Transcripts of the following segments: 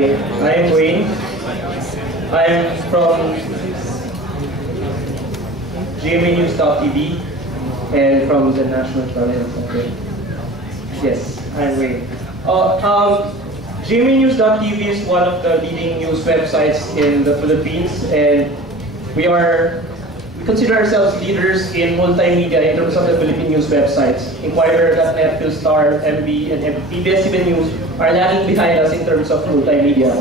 Hi, I'm Wayne. I'm from GMA News.tv and from the National Channel. Yes, I'm Wayne. GMA News.tv is one of the leading news websites in the Philippines, and we consider ourselves leaders in multimedia in terms of the Philippine news websites. Inquirer.net, Philstar, MB, and PBS-CBN News are lagging behind us in terms of multimedia.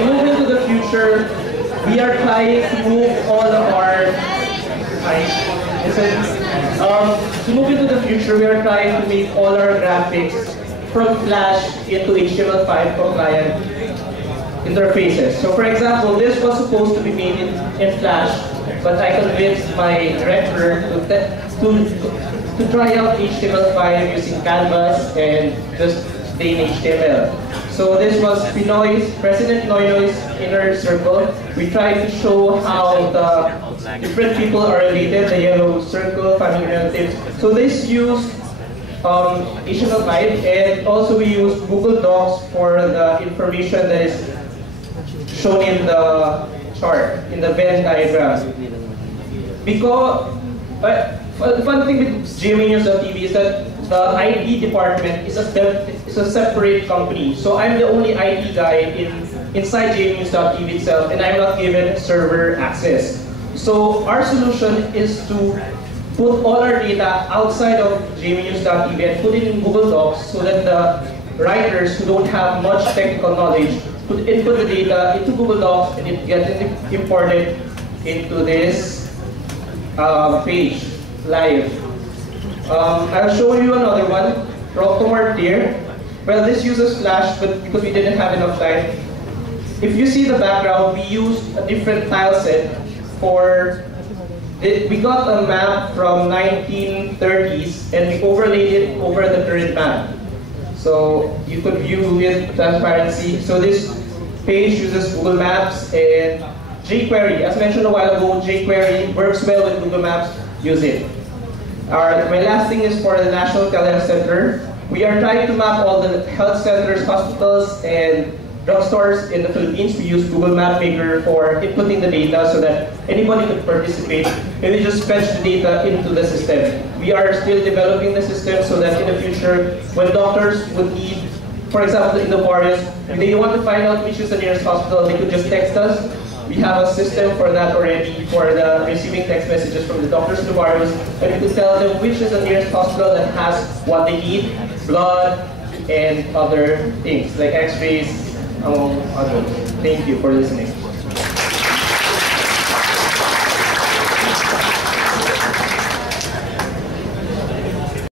Moving to the future, we are trying to move all of our to move into the future, we are trying to make all our graphics from Flash into HTML5 compliant interfaces. So for example, this was supposed to be made in Flash, but I convinced my director to try out HTML5 using Canvas and just stay in HTML. So this was President Noynoy's inner circle. We tried to show how the different people are related, the yellow circle, family relatives. So this used HTML5, and also we use Google Docs for the information that is shown in the chart, in the Venn diagram. Because the fun thing with GMA News.tv is that the IT department is a separate company. So I'm the only IT guy inside GMA News.tv itself, and I'm not given server access. So our solution is to put all our data outside of GMA News.tv and put it in Google Docs so that the writers who don't have much technical knowledge could input the data into Google Docs and it gets imported into this page live. I'll show you another one, Rotomart here. Well, this uses Flash, but because we didn't have enough time. If you see the background, we used a different tile set we got a map from 1930s and we overlaid it over the current map. So you could view with transparency. So this page uses Google Maps and jQuery. As mentioned a while ago, jQuery works well with Google Maps. Use it. My last thing is for the National Telehealth Center. We are trying to map all the health centers, hospitals, and drugstores in the Philippines. We use Google Map Maker for inputting the data so that anybody could participate, and we just fetch the data into the system. We are still developing the system so that in the future, when doctors would need, for example, in the barrios, if they want to find out which is the nearest hospital, they could just text us. We have a system for that already, for the receiving text messages from the doctors in the barrios, and we could tell them which is the nearest hospital that has what they need, blood, and other things like x-rays, among others. Thank you for listening.